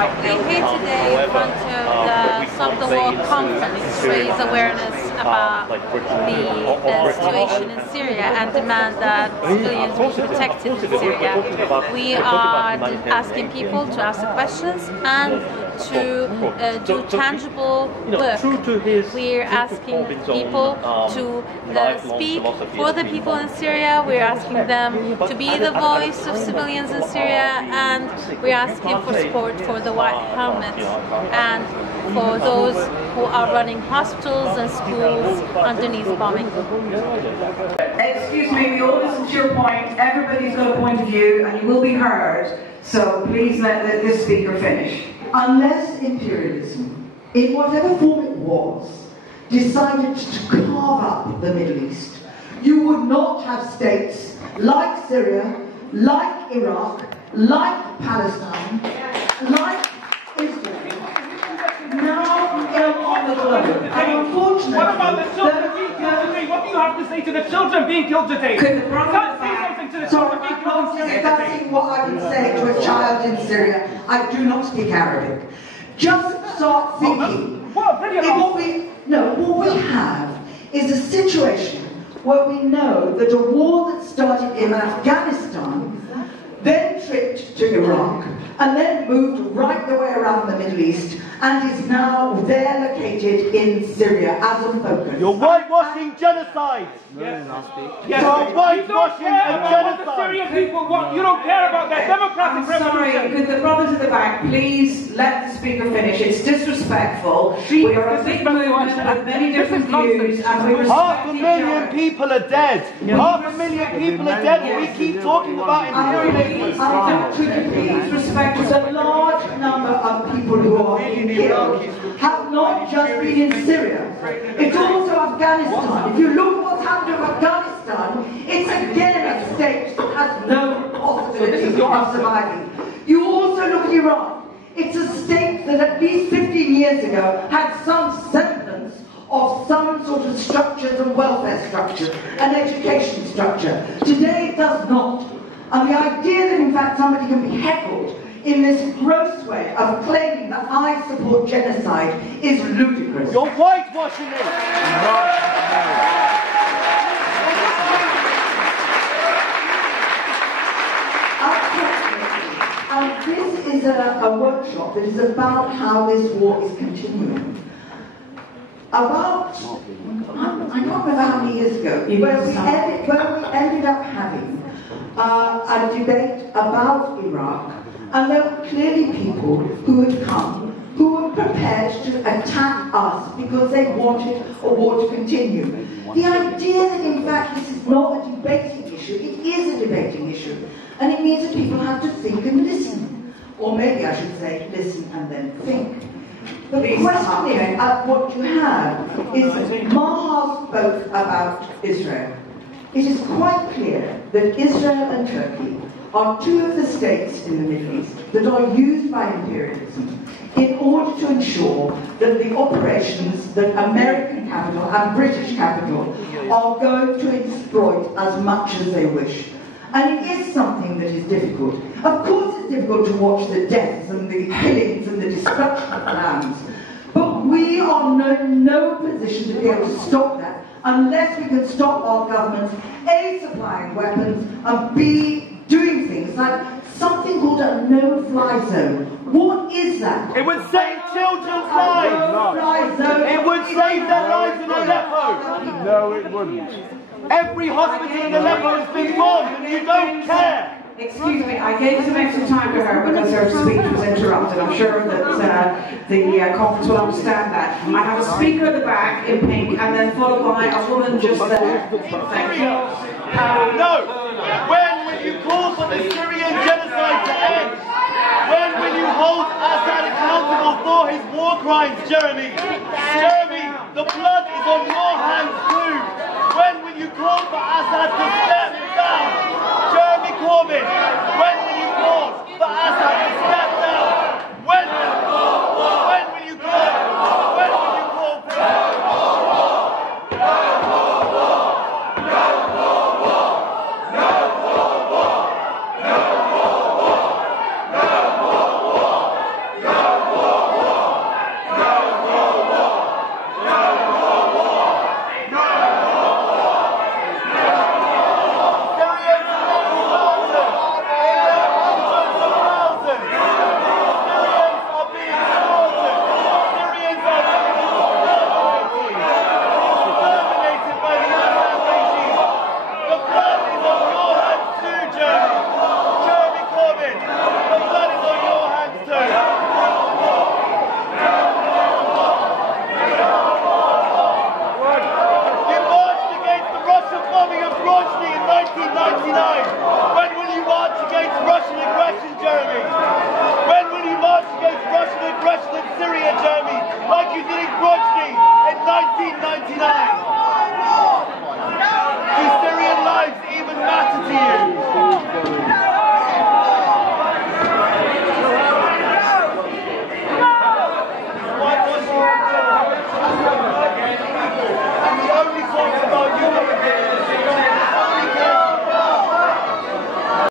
We're here today in front of the Stop the War conference to raise awareness about the situation in Syria and demand that civilians be protected in Syria. We are asking people to ask the questions and to do tangible work. We're asking people to speak for the people in Syria. We're asking them to be the voice of civilians in Syria, and we're asking for support for the white helmets and for those who are running hospitals and schools underneath bombing. Excuse me, we all listen to your point. Everybody's got a point of view and you will be heard, so please let this speaker finish. Unless imperialism, in whatever form it was, decided to carve up the Middle East, you would not have states like Syria, like Iraq, like Palestine, like Israel, now on the globe. And unfortunately, what about the children being killed today? What do you have to say to the children being killed today? Could the Can't say something to the children being killed in Syria today? discussing what I would say to a child in Syria. I do not speak Arabic. Just start thinking. What we have is a situation where we know that a war that started in Afghanistan then tripped to Iraq and then moved right the way around the Middle East and is now there located in Syria as a focus. You're whitewashing genocide! Yes. Yes. You're whitewashing a genocide! The Syrian people want. You don't care about their democratic revolution. Sorry, could the brothers at the back please let the speaker finish? It's disrespectful. We are a big movement with many different views and we respect each other. 500,000 people are dead. 500,000 people are dead and we keep talking about imperialism. Could you please respect the large number of people who are being killed have not just been in Syria. It's also Afghanistan. If you look at what's happened to Afghanistan, it's again a state that has no possibility of surviving. You also look at Iran. It's a state that at least 15 years ago had some semblance of some sort of structures and welfare structure, an education structure. Today it does not. And the idea that in fact somebody can be heckled in this gross way of claiming that I support genocide is ludicrous. You're whitewashing it! And this is a workshop that is about how this war is continuing. About, I can't remember how many years ago, where we ended up having a debate about Iraq, and there were clearly people who had come who were prepared to attack us because they wanted a war to continue. The idea that in fact this is not a debating issue, it is a debating issue, and it means that people have to think and listen. Or maybe I should say, listen and then think. The question is, what you have is Maha spoke about Israel. It is quite clear that Israel and Turkey are two of the states in the Middle East that are used by imperialism in order to ensure that the operations that American capital and British capital are going to exploit as much as they wish. And it is something that is difficult. Of course it's difficult to watch the deaths and the killings and the destruction of lands, but we are in no position to be able to stop that unless we can stop our governments A, supplying weapons, and B, doing things like something called a no-fly zone. What is that? It would save children's lives! It would save their lives in Aleppo! No, it wouldn't. Every hospital in Aleppo has been bombed and you don't care! Excuse me, I gave some extra time to her because her speech was interrupted. I'm sure that the conference will understand that. I have a speaker at the back in pink and then followed by a woman just there. Thank you. No! When will you call for the Syrian genocide to end? When will you hold Assad accountable for his war crimes, Jeremy? Jeremy, the blood is on your hands too! When will you call for Assad to step